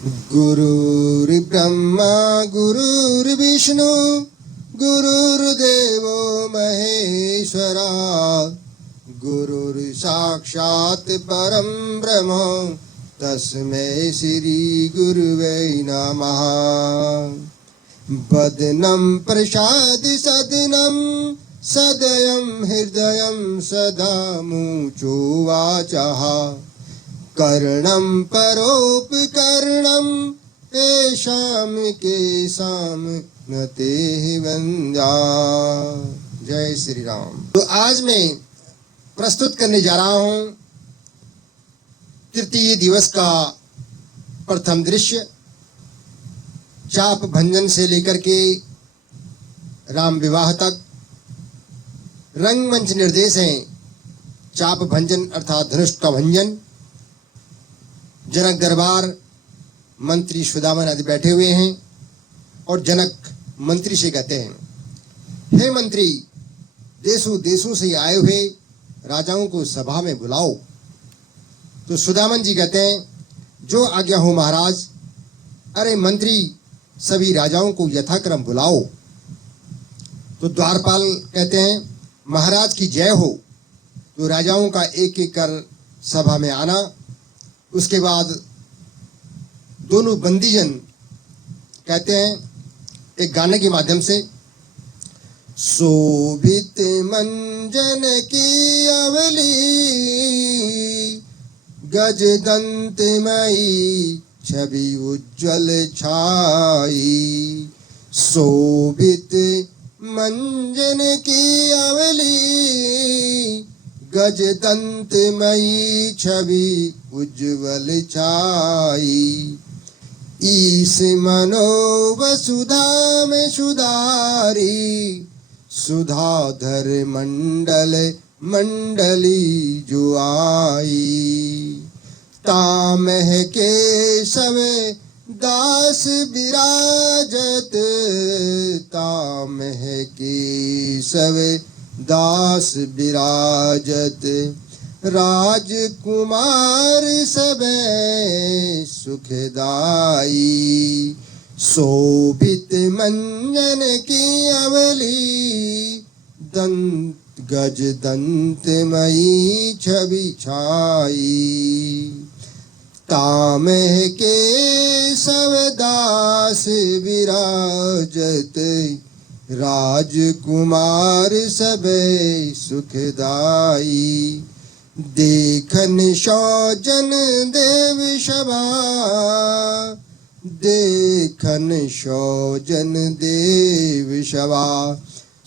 गुरुर्ब्रह्मा गुरुर्विष्णु गुरुर्देवो महेश्वरा गुरुर्साक्षात् परं ब्रह्म तस्मै श्री गुरुवे नमः। वदनं प्रसाद सदनं सदयं हृदयं सदा मुचो वाचः कर्णं परोपकर्णं तेषां केषां न ते वन्द्या। जय श्री राम। तो आज मैं प्रस्तुत करने जा रहा हूं तृतीय दिवस का प्रथम दृश्य। चाप भंजन से लेकर के राम विवाह तक रंगमंच निर्देश हैं। चाप भंजन अर्थात धनुष का भंजन। जनक दरबार मंत्री सुदामन आदि बैठे हुए हैं और जनक मंत्री से कहते हैं, हे मंत्री, देशों देशों से आए हुए राजाओं को सभा में बुलाओ। तो सुदामन जी कहते हैं, जो आज्ञा हो महाराज। अरे मंत्री, सभी राजाओं को यथाक्रम बुलाओ। तो द्वारपाल कहते हैं, महाराज की जय हो। तो राजाओं का एक एक कर सभा में आना। उसके बाद दोनों बंदीजन कहते हैं एक गाने के माध्यम से, शोभित मंजन की अवली गज दंतमयी छवि उज्ज्वल छाई। शोभित मंजन की अवली गज दंतमयी छवि उज्ज्वल छाई। ईश मनो वसुधा में सुधारी सुधाधर मंडल मंडली जो आई। तामह के सवे दास विराजत तामह के सवे दास विराजत राजकुमार सबे सुखदाई। शोभित मंजन की अवली दंत गज दंतमयी छवि छाई। तामह के सवदास विराजत राजकुमार सबे सुखदाई। देखन सौजन देव सभा देखन सौजन देव सभा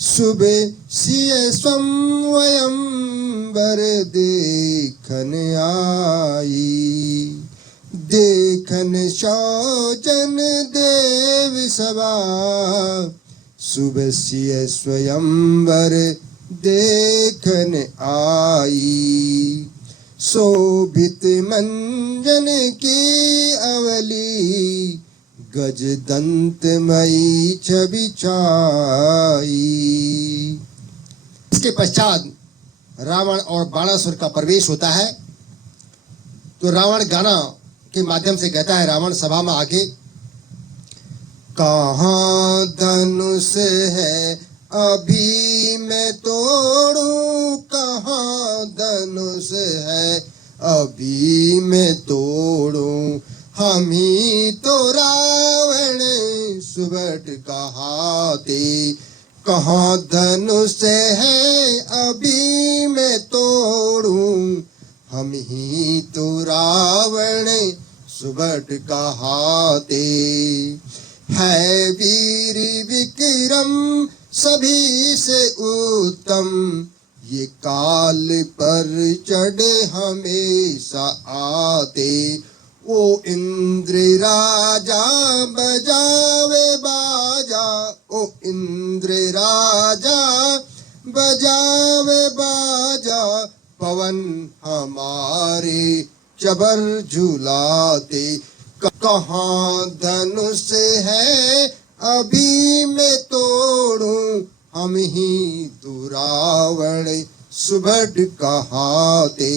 सुबह सिय स्वयंवर देखन आई। देखन सौजन देव सभा सुबह सिय स्वयंवर देखन आई। शोभित मंजन की अवली गज दंतमयी छवि छाई। इसके पश्चात रावण और बाणासुर का प्रवेश होता है। तो रावण गाना के माध्यम से कहता है, रावण सभा में आके, कहाँ धनुष है अभी मैं तोड़ूं। कहाँ धनुष है अभी मैं तोड़ूं। हम ही तो रावण सुबट कहाते। कहाँ धनुष है अभी मैं तोड़ूं। हम ही तो रावण सुबट कहाते। है वीर विक्रम सभी से उत्तम। ये काल पर चढ़े हमेशा आते। ओ इंद्र राजा बजावे बाजा। ओ इंद्र राजा बजावे बाजा। पवन हमारे चबर झुलाते। कहाँ धनुष है अभी मैं तोड़ूं। हम ही तो रावण सुबह कहाते।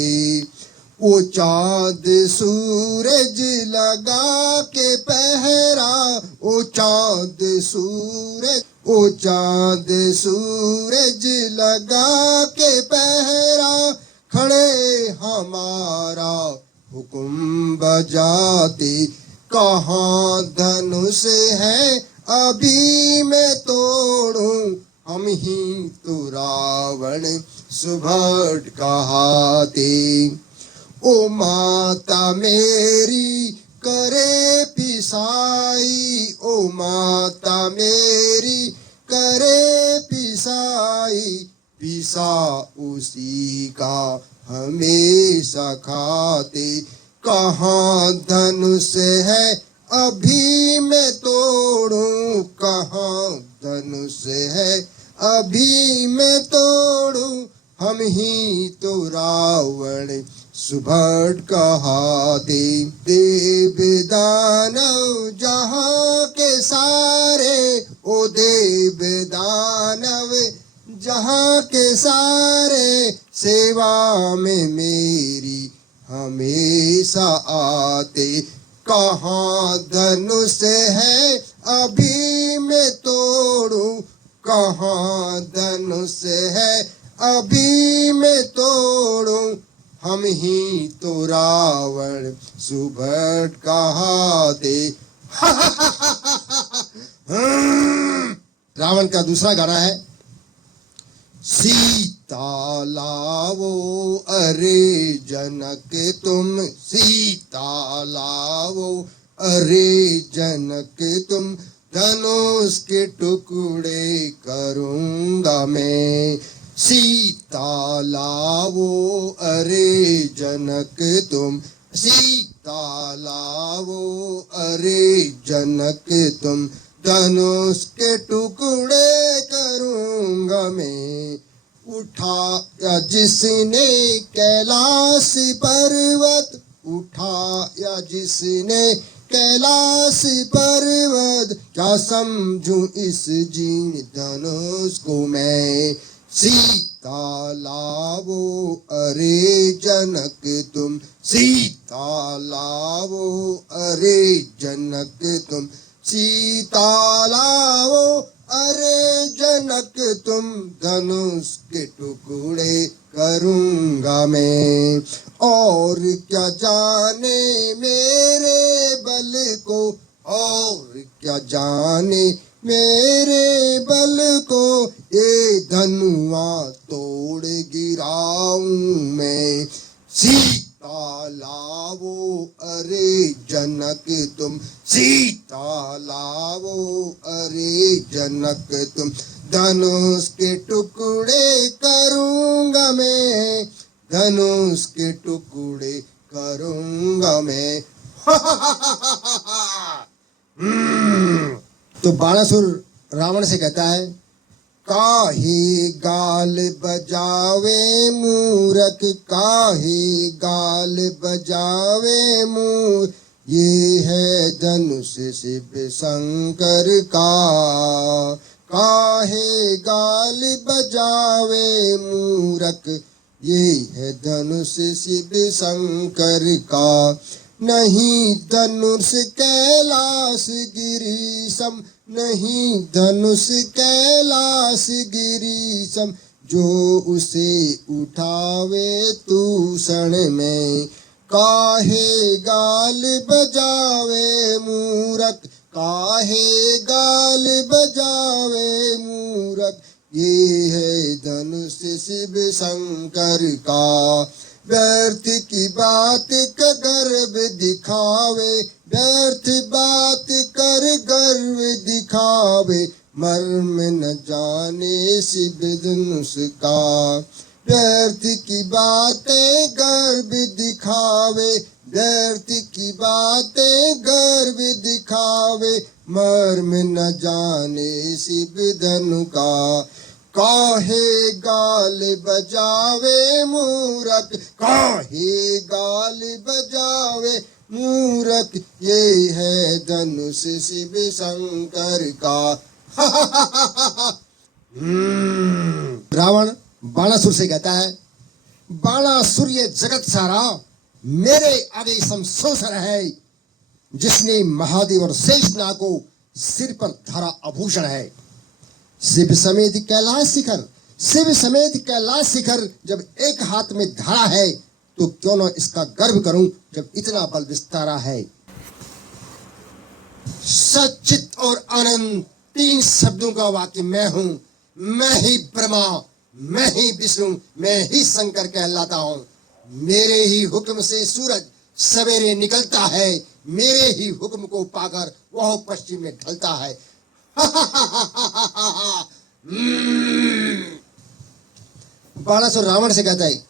वो चाँद सूरज लगा के पहरा, वो चाँद सूरज, वो चाँद सूरज लगा के पहरा, खड़े हमारा हुक्म बजाते, कहाँ धनुष है अभी मैं तोड़ूं, हम ही तो रावण सुभट कहाते। ओ माता मेरी करे पिसाई, ओ माता मेरी करे पिसाई, पिसा उसी का हमेशा खाते, कहाँ धनुष है अभी मैं तोड़ूं, कहाँ धनुष है अभी मैं तोड़ूं, हम ही तो रावण सुभट कहाते। देव दानव जहाँ के सारे, ओ देव दानव जहाँ के सारे, सेवा में मेरी हमेशा आते, कहाँ धनुष है अभी मैं तोड़ूं, कहाँ धनुष है अभी मैं तोड़ूं, हम ही तो रावण सुभट कहाते। रावण का दूसरा गाना है, सीता लावो अरे जनक तुम, सीता लावो अरे जनक तुम, धनुष के टुकड़े करूंगा मैं, सीता लावो अरे जनक तुम, सीता लावो अरे जनक तुम, धनुष के टुकड़े करूंगा मैं। उठाया जिसने कैलाश पर्वत, उठाया जिसने कैलाश पर्वत, क्या समझूं इस जीन धनुष को मैं, सीता लावो अरे जनक तुम, सीता लावो अरे जनक तुम, सीता लावो अरे जनक तुम, धनुष के टुकड़े करूंगा मैं। और क्या जाने मेरे बल को, और क्या जाने मेरे बल को, ये धनुआ तोड़ गिराऊं मैं, सीता लावो अरे जनक तुम, सीता लावो अरे जनक तुम, धनुष के टुकड़े करूंगा मैं, धनुष के टुकड़े करूंगा मैं। तो बाणासुर रावण से कहता है, काहे गाल बजावे मूरख, काहे गाल बजावे मूर, ये है धनुष शिव शंकर का, काहे गाल बजावे मूरख, ये है धनुष शिव शंकर का, नहीं धनुष कैलाश गिरीशम, नहीं धनुष कैलाश गिरीशम, जो उसे उठावे तू क्षण में, काहे गाल बजावे मूरख, काहे गाल बजावे मूरख, ये है धनुष शिव शंकर का। व्यर्थ की बात का गर्व दिखावे, व्यर्थ बात कर गर्व दिखावे, मर्म न जाने शिव धनुष का। व्यर्थ की बातें गर्व दिखावे, व्यर्थ की बातें गर्व दिखावे, मर्म न जाने शिव धनु का। काहे गाल बजावे मूरख, काहे गाल बजावे मूरख, ये है धनुष शिव शंकर का। रावण बाणासुर से कहता है, बाणासुर ये जगत सारा मेरे आगे समसोसर है, जिसने महादेव और शेषनाग को सिर पर धरा आभूषण है। शिव समेत कैलाश शिखर, शिव समेत कैलाश शिखर जब एक हाथ में धरा है, तो क्यों न इसका गर्व करूं जब इतना बल विस्तारा है। सच्चित और आनंद तीन शब्दों का वाक्य मैं हूं। मैं ही ब्रह्मा, मैं ही विष्णु, मैं ही शंकर कहलाता हूं। मेरे ही हुक्म से सूरज सवेरे निकलता है, मेरे ही हुक्म को पाकर वह पश्चिम में ढलता है। बाणासुर रावण से कहता है,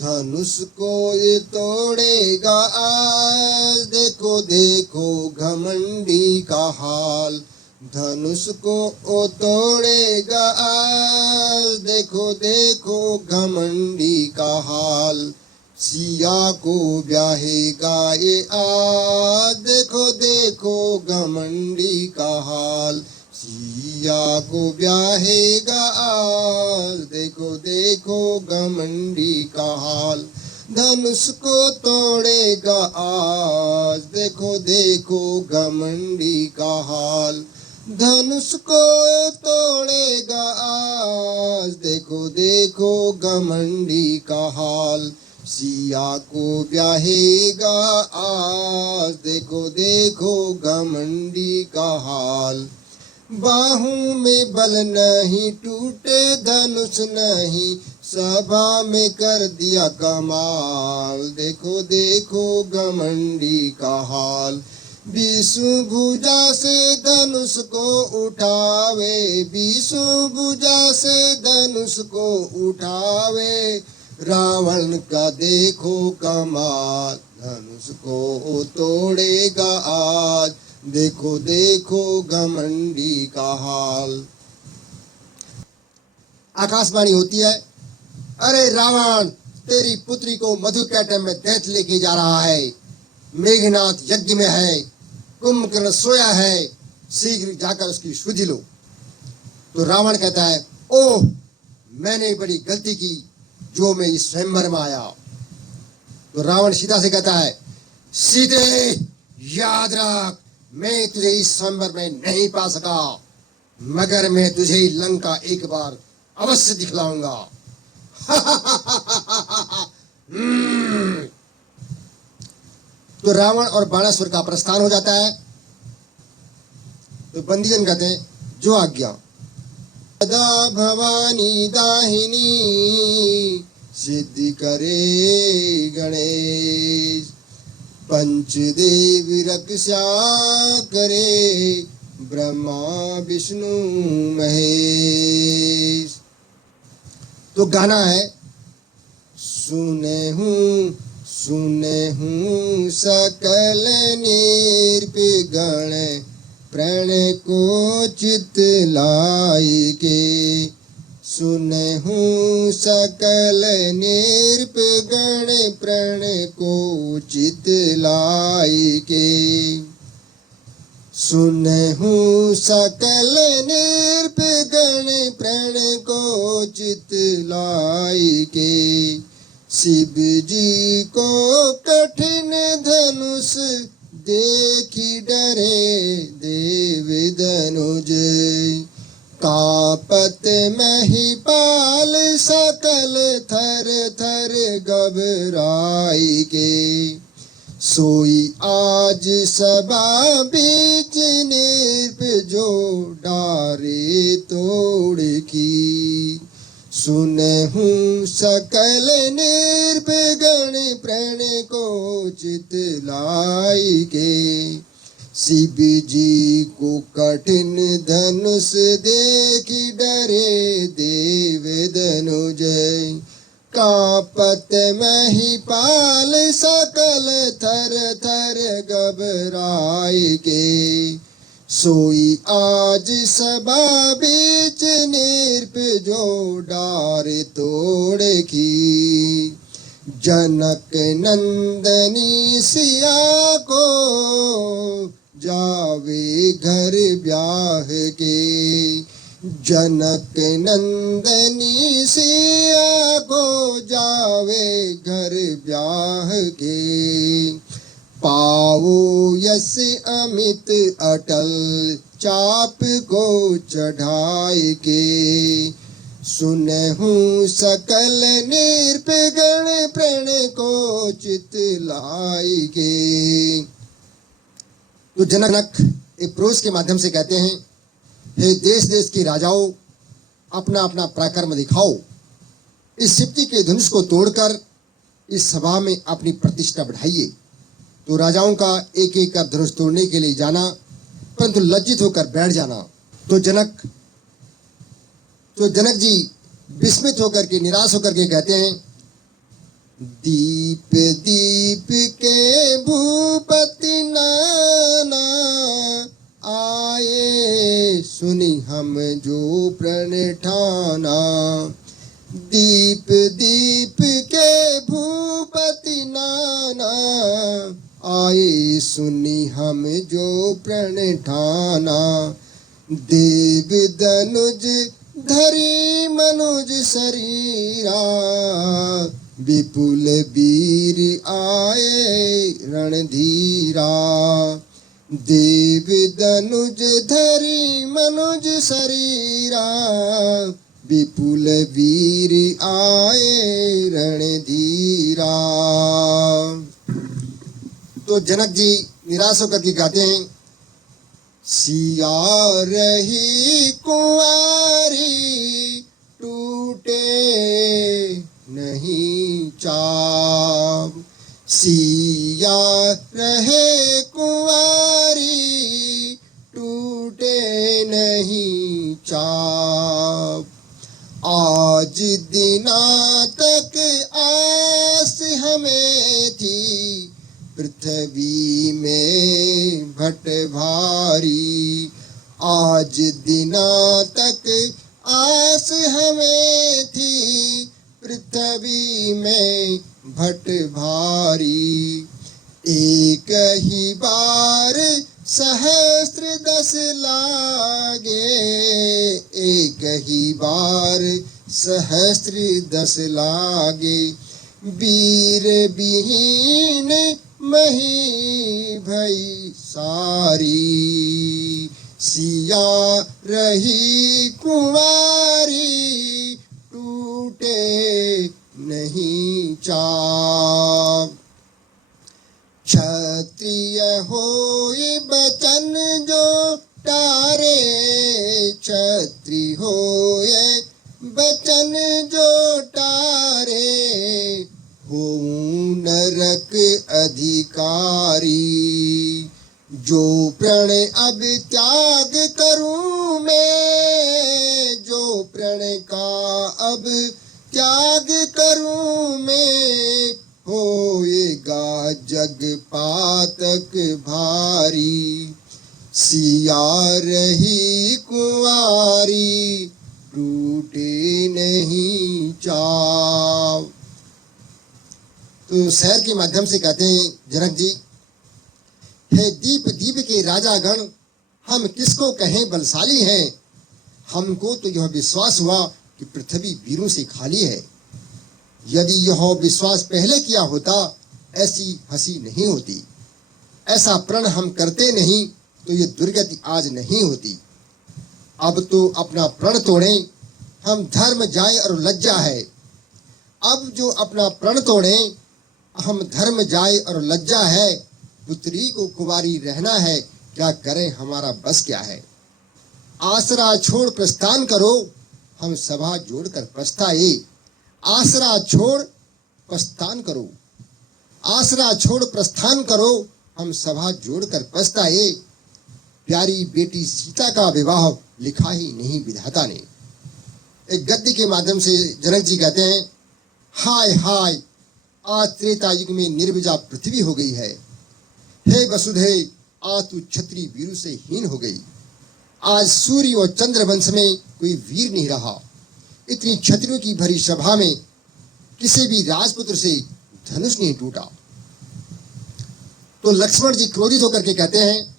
धनुष को ये तोड़ेगा आज, देखो देखो घमंडी का हाल। धनुष को ओ तोड़ेगा आज, देखो देखो घमंडी का हाल। सिया को ब्याहेगा ये आज, देखो देखो घमंडी का हाल। सिया को ब्याहेगा आज, देखो देखो घमंडी का हाल। धनुष को तोड़ेगा आज, देखो देखो घमंडी का हाल। धनुष को तोड़ेगा आज, देखो देखो घमंडी का हाल। सिया को ब्याहेगा आज, देखो देखो घमंडी का हाल। बाहों में बल नहीं, टूटे धनुष नहीं, सभा में कर दिया कमाल। देखो देखो घमंडी का हाल। विष्णु भुजा से धनुष को उठावे, विष्णु भुजा से धनुष को उठावे। रावण का देखो कमाल, धनुष को तोड़ेगा आज, देखो देखो घमंडी का हाल। आकाशवाणी होती है, अरे रावण, तेरी पुत्री को मधुकैटभ में दैत्य लेके जा रहा है। मेघनाथ यज्ञ में है, कुंभकर्ण सोया है, शीघ्र जाकर उसकी सुधि लो। तो रावण कहता है, ओह, मैंने बड़ी गलती की जो मैं इस स्वयंवर में आया। तो रावण सीता से कहता है, सीते याद रख, मैं तुझे इस स्वयंवर में नहीं पा सका, मगर मैं तुझे लंका एक बार अवश्य दिखलाऊंगा। तो रावण और बाणासुर का प्रस्थान हो जाता है। तो बंदीजन कहते हैं, जो आज्ञा। सदा भवानी दाहिनी, सिद्धि करे गणेश। पंचदेव रक्षा करे, ब्रह्मा विष्णु महेश। तो गाना है, सुने हूँ सकल निर्विघ्न, प्रण को चित लाई के। सुने हूँ सकल निर्विघ्न, प्रण को चित लाई के। सुने हूँ सकल निर्विघ्न, प्रण को चित लाई के। शिव जी को कठिन धनुष देखी डरे देव धनुज। कापत महिपाल सकल थर थर घबराई के। सोई आज सभा बीच निर्प, जो डारे तोड़ की। सुने हूँ सकल निर्विघ्न, प्रण को चित लाई के। शिव जी को कठिन धनुष देखी डरे देव धनुज। कापत महिपाल सकल थर थर घबराई के। सोई आज सभा बीच निर्प, जो डारे तोड़ की। जनक नंदनी सिया को जावे घर ब्याह के। जनक नंदनी सिया को जावे घर ब्याह के, पाओ यस अमित अटल चाप को चढ़ाए के, सुनहु सकल निर्पगण प्रण को चित लाए के। तो जनक एक प्रोस के माध्यम से कहते हैं, हे देश देश के राजाओं, अपना अपना पराक्रम दिखाओ। इस सिप्ती के धनुष को तोड़कर इस सभा में अपनी प्रतिष्ठा बढ़ाइए। तो राजाओं का एक एक का धनुष तोड़ने के लिए जाना, परंतु लज्जित होकर बैठ जाना। तो जनक जी विस्मित होकर के, निराश होकर के कहते हैं, दीप दीप के भूपति नाना आए, सुनी हम जो प्रण ठाना। दीप दीप के भूपति नाना आए, सुनी हम जो प्रण ठाना। देव दनुज धरी मनुज शरीरा, विपुल वीर आए रणधीरा। देव दनुज धरी मनुज शरीरा, विपुल वीर आए रणधीरा। तो जनक जी निराश होकर के गाते हैं, सिया रही कुंवारी टूटे नहीं चाव। सिया रहे कुंवारी टूटे नहीं चाव। आज दिना तक आस हमें थी, पृथ्वी में भट भारी। आज दिना तक आस हमें थी, पृथ्वी में भट भारी। एक ही बार सहस्त्र दस लागे, एक ही बार सहस्त्र दस लागे। वीर विहीन मही भई सारी, सिया रही कुंवारी टूटे नहीं चाव। क्षत्रिय होए बचन जो टारे, क्षत्रिय होए बचन जो टारे। होऊं नरक अधिकारी, जो प्रण अब त्याग करूं मैं। जो प्रण का अब त्याग करूं मैं, होएगा जग पातक भारी। सिया रही कुंवारी टूटे नहीं चाव। तो शहर के माध्यम से कहते हैं जनक जी, हे दीप दीप के राजागण, हम किसको कहें बलशाली हैं। हमको तो यह विश्वास हुआ कि पृथ्वी वीरों से खाली है। यदि यह विश्वास पहले किया होता, ऐसी हंसी नहीं होती। ऐसा प्रण हम करते नहीं तो ये दुर्गति आज नहीं होती। अब तो अपना प्रण तोड़ें, हम धर्म जाए और लज्जा है। अब जो अपना प्रण तोड़ें, हम धर्म जाए और लज्जा है। पुत्री को कुंवारी रहना है, क्या करें हमारा बस क्या है। आसरा छोड़ प्रस्थान करो, हम सभा जोड़कर पछताए। आसरा छोड़ प्रस्थान करो, आसरा छोड़ प्रस्थान करो, हम सभा जोड़कर पछताए। प्यारी बेटी सीता का विवाह लिखा ही नहीं विधाता ने। एक गद्य के माध्यम से जनक जी कहते हैं, हाय हाय, आज त्रेता युग में निर्विजा पृथ्वी हो गई है। हे वसुधे, आज तू क्षत्रिय वीरों से हीन हो गई। आज सूर्य और चंद्र वंश में कोई वीर नहीं रहा। इतनी क्षत्रियों की भरी सभा में किसी भी राजपुत्र से धनुष नहीं टूटा। तो लक्ष्मण जी क्रोधित होकर के कहते हैं,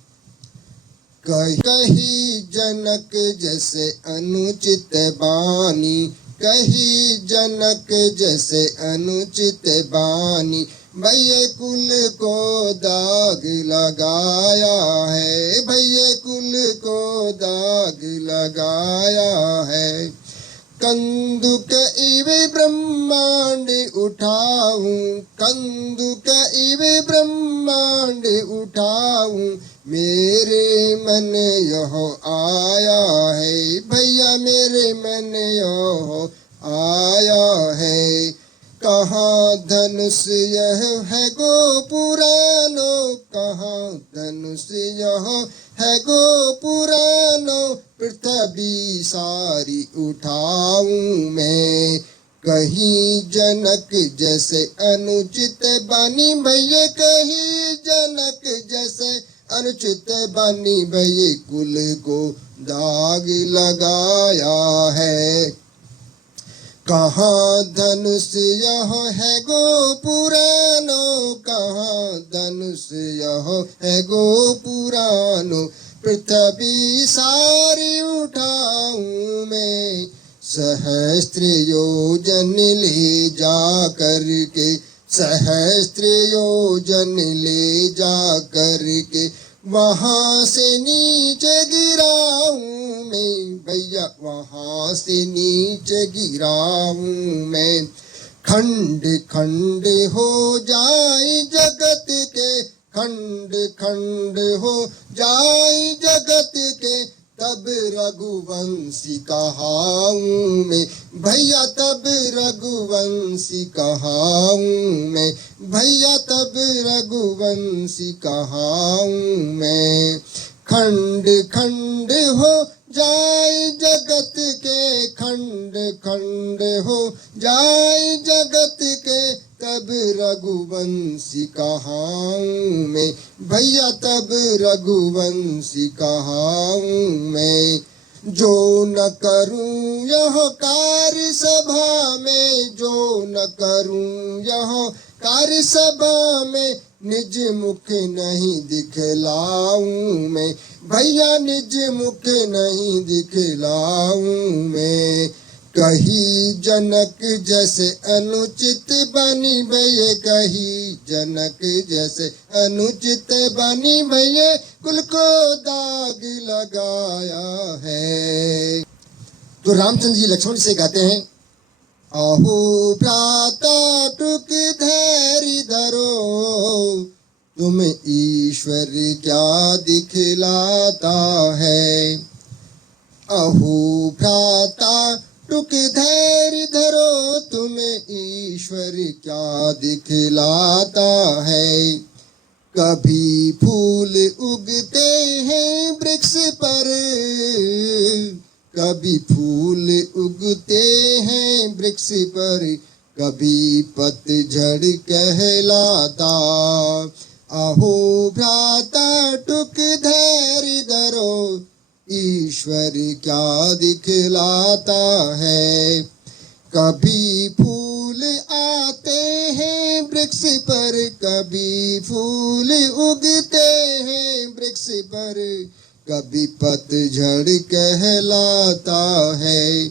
कही जनक जैसे अनुचित बानी, कही जनक जैसे अनुचित बानी, भैया कुल को दाग लगाया है, भैया कुल को दाग लगाया है। कंदुक इवे ब्रह्मांड उठाऊं, कंदुक इवे ब्रह्मांड उठाऊं, मेरे मन यह आया है, भैया मेरे मन यह आया है। कहाँ धनुष यह है गो पुरानो, कहाँ धनुष यह है गो पुरानो, पृथ्वी सारी उठाऊं मैं, कहीं जनक जैसे अनुचित बानी, भैया कहीं जनक जैसे अनुचित बानी, भैया कुल को दाग लगाया है। कहाँ धनुष यह है गो पुरानो, कहाँ धनुष यह है गो पुरानो, पृथ्वी सारी उठाऊं मैं, सहस्त्र योजन ले जा करके, सहस्त्र योजन ले जा करके, वहाँ से नीचे गिराऊं मैं, भैया वहाँ से नीचे गिराऊं मैं। खंड खंड हो जाए जगत के, खंड खंड हो जाए जगत के, तब रघुवंशी कहाऊं मैं, भैया तब रघुवंशी कहाऊं मैं, भैया तब रघुवंशी कहाऊं मैं। खंड खंड हो जाए जगत के, खंड खंड हो जाए जगत के, तब रघुवंशी कहाऊं मैं, भैया तब रघुवंशी कहाऊं मैं। जो न करूं यह कार्य सभा में, जो न करूं यह कार्य सभा में, निज मुख नहीं दिखलाऊं मैं, भैया निज मुख नहीं दिखलाऊं मैं। कही जनक जैसे अनुचित बनी, भैया कही जनक जैसे अनुचित बनी, भैया कुल को दाग लगाया है। तो रामचंद्र जी लक्ष्मण से गाते हैं, अहो भ्राता टुक धैर्य धरो, तुम ईश्वर क्या दिखलाता है। अहो भ्राता टुक धैर्य धरो, तुम ईश्वर क्या दिखलाता है। कभी फूल उगते हैं वृक्ष पर, कभी फूल उगते हैं वृक्ष पर, कभी पतझड़ कहलाता। अहो भ्राता टुक धैर्य धरो, ईश्वर क्या दिखलाता है। कभी फूल आते हैं वृक्ष पर, कभी फूल उगते हैं वृक्ष पर, कभी पतझड़ कहलाता है।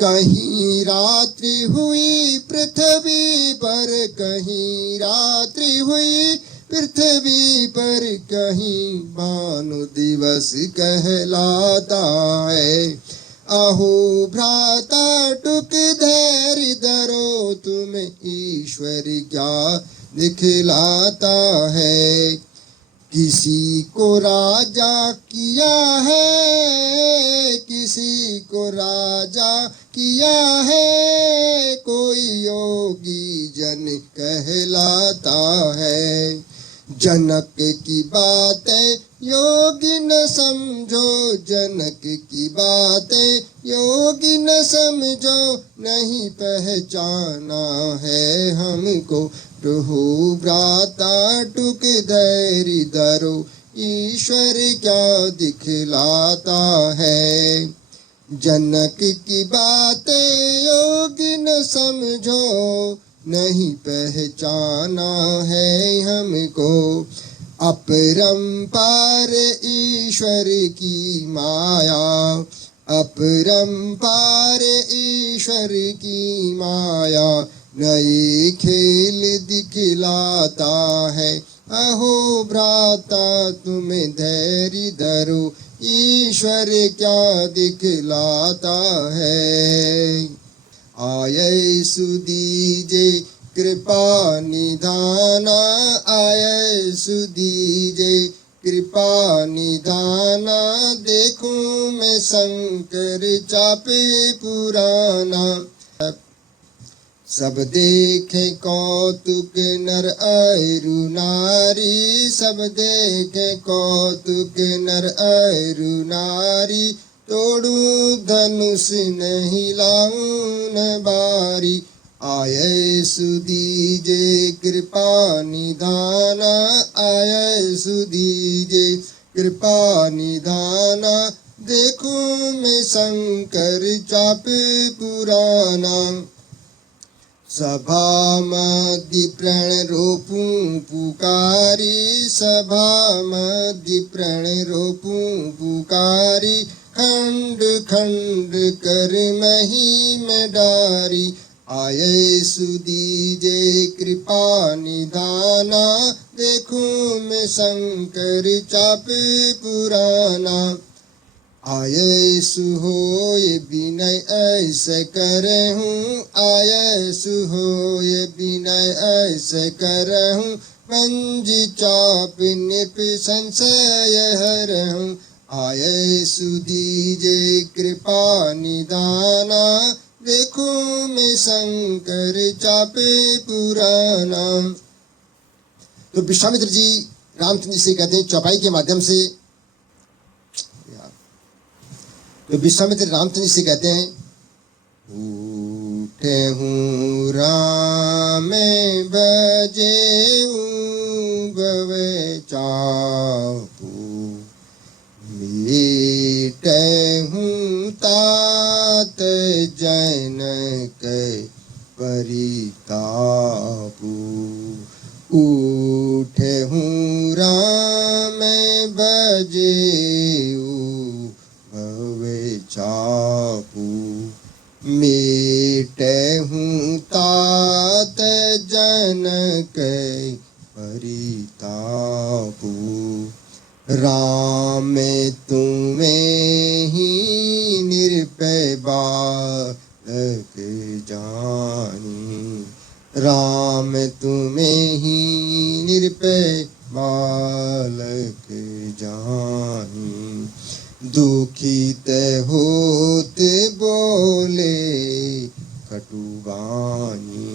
कहीं रात्रि हुई पृथ्वी पर, कहीं रात्रि हुई पृथ्वी पर, कहीं भानु दिवस कहलाता है। अहो भ्राता टुक धैर्य धरो, तुम ईश्वर क्या दिखलाता है। किसी को राजा किया है, किसी को राजा किया है, कोई योगी जन कहलाता है। जनक की बातें योगी न समझो, जनक की बातें योगी न समझो, नहीं पहचाना है हमको, प्रभु भ्राता टुक धैर्य धरो, ईश्वर क्या दिखलाता है। जनक की बातें योगी न समझो, नहीं पहचाना है हमको, अपरंपार ईश्वर की माया, अपरंपार ईश्वर की माया, नई खेल दिखलाता है। अहो भ्राता तुम धैर्य धरो, ईश्वर क्या दिखलाता है। आये सुदीजे कृपा निधाना, आये सुदीजे कृपा निधाना, देखूं मैं शंकर चापे पुराना। सब देखे कौतुक नर अरु नारी, सब देखे कौतुक नर अरु नारी, तोड़ू धनुष नहीं लाऊं न बारी। आये सुदीजे कृपा निधाना, आये सुदीजे कृपा निधाना, देखूं मैं शंकर चापे पुराना। सभा मध्य प्रण रोपूं पुकारी, सभा मध्य प्रण रोपूं पुकारी, खंड खंड कर मही में डारी। आये सुदीजे कृपा निधाना, देखूं मैं शंकर चापे पुराना। आये सुहोय विनय ऐसे करहूं, आये सुहोय विनय ऐसे करहूं, पंज चाप निप संशय हरहूं। आये सुदीजे कृपा निधाना, देखूं मैं शंकर चापे पुराना। तो विश्वामित्र जी रामचंद्र जी से कहते हैं चौपाई के माध्यम से, तो विश्वामित्र रामचंद्र जी से कहते हैं, उठे हूँ राम बजे गवे चापू, मीटे हूँ तात जनक परितापू। उठे हूँ राम बजे भवे चापू, मीटे हूँ तात जनक परितापू। राम तुम्हें ही निरपय बालक जानी, राम तुम्हें ही निरपय बालक जानी। दुखित होत बोले कटुवानी,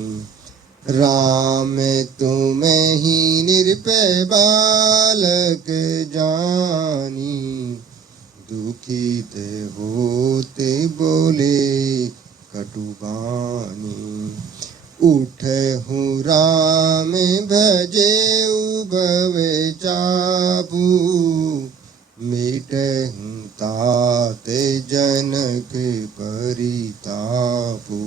राम तुम्हें ही निरपय बालक जानी। दुखित होत बोले कटुवानी, उठे हूँ राम भजे भवे चापू, मीटे हूँ तात जनक परितापू।